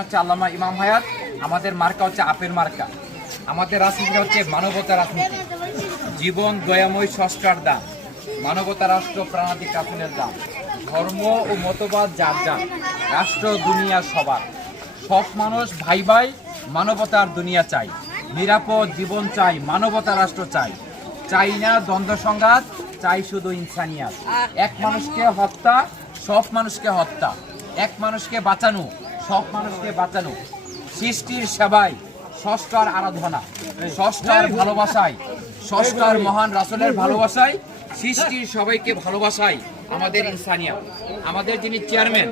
হচ্ছে আল্লামা ইমাম হায়াত। আমাদের মার্কা হচ্ছে আপের মার্কা। আমাদের রাজনীতি হচ্ছে মানবতা রাজনীতি। জীবন দয়াময় ষষ্ঠার দাম, মানবতা রাষ্ট্র প্রাণাতিক রাসূলের দাম। ধর্ম ও মতবাদ যার যার, রাষ্ট্র দুনিয়া সবার। সব মানুষ ভাই ভাই, মানবতার দুনিয়া চাই। নিরাপদ জীবন চাই, মানবতা রাষ্ট্র চাই। চাই না দ্বন্দ্ব সংঘাত, চাই শুধু ইনসানিয়াত। এক মানুষকে হত্যা, সব মানুষকে হত্যা। এক মানুষকে বাঁচানো, সব মানুষকে বাঁচানো। সৃষ্টির সেবায়, ষষ্ঠার আরাধনা, ষষ্ঠার ভালোবাসায়, ষষ্ঠার মহান রাসূলের ভালোবাসায়, সৃষ্টির সবাইকে ভালোবাসায় আমাদের ইনসানিয়াত। আমাদের যিনি চেয়ারম্যান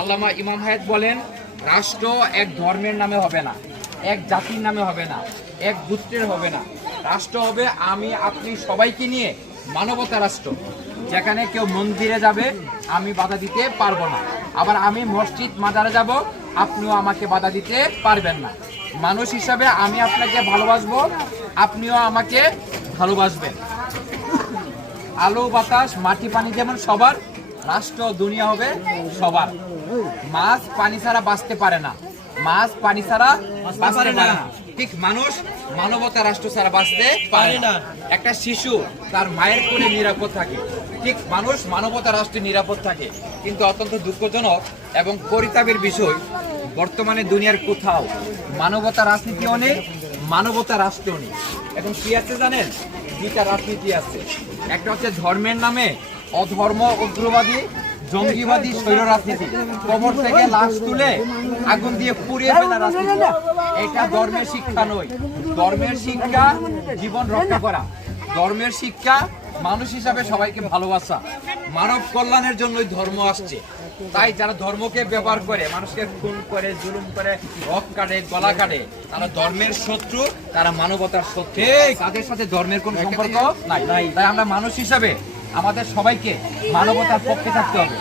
আল্লামা ইমাম হায়াত বলেন, রাষ্ট্র এক ধর্মের নামে হবে না, এক জাতির নামে হবে না, এক গোত্রের হবে না। রাষ্ট্র হবে আমি আপনি সবাইকে নিয়ে মানবতা রাষ্ট্র। যেখানে কেউ মন্দিরে যাবে আমি বাধা দিতে পারবো না, আবার আমি মসজিদ মাজারে যাব আপনিও আমাকে বাধা দিতে পারবেন না। মানুষ হিসাবে আমি আপনাকে ভালোবাসবো, আপনিও আমাকে ভালোবাসবেন। আলো বাতাস মাটি পানি যেমন সবার, রাষ্ট্র দুনিয়া হবে সবার। মাছ পানি ছাড়া বাঁচতে পারে না, মাছ পানি ছাড়া বাঁচতে পারে না। ঠিক মানুষ মানবতা রাষ্ট্র ছাড়া বাঁচতে পারে না। একটা শিশু তার মায়ের কোলে নিরাপদ থাকে, ঠিক মানুষ মানবতা রাষ্ট্রে নিরাপদ থাকে। কিন্তু অত্যন্ত দুঃখজনক এবং পরিতাপের বিষয়, বর্তমানে দুনিয়ার কোথাও মানবতা রাজনীতিও নেই, মানবতা রাষ্ট্রও নেই। এখন কি আছে জানেন? দুইটা রাজনীতি আছে। একটা হচ্ছে ধর্মের নামে অধর্ম, উগ্রবাদী, জঙ্গিবাদী স্বৈর রাজনীতি। কবর থেকে লাশ তুলে আগুন দিয়ে পুড়িয়ে ফেলা রাজনীতি। এটা ধর্মের শিক্ষা নয়। ধর্মের শিক্ষা জীবন রক্ষা করা, ধর্মের শিক্ষা মানুষ হিসাবে সবাইকে ভালোবাসা, মানব কল্যাণের জন্যই ধর্ম আসছে। তাই যারা ধর্মকে ব্যবহার করে মানুষকে খুন করে, জুলুম করে, রক কাটে, গলা কাটে, তারা ধর্মের শত্রু, তারা মানবতার শত্রু। তাদের সাথে ধর্মের কোনো সম্পর্ক নাই। তাই আমরা মানুষ হিসাবে আমাদের সবাইকে মানবতার পক্ষে থাকতে হবে।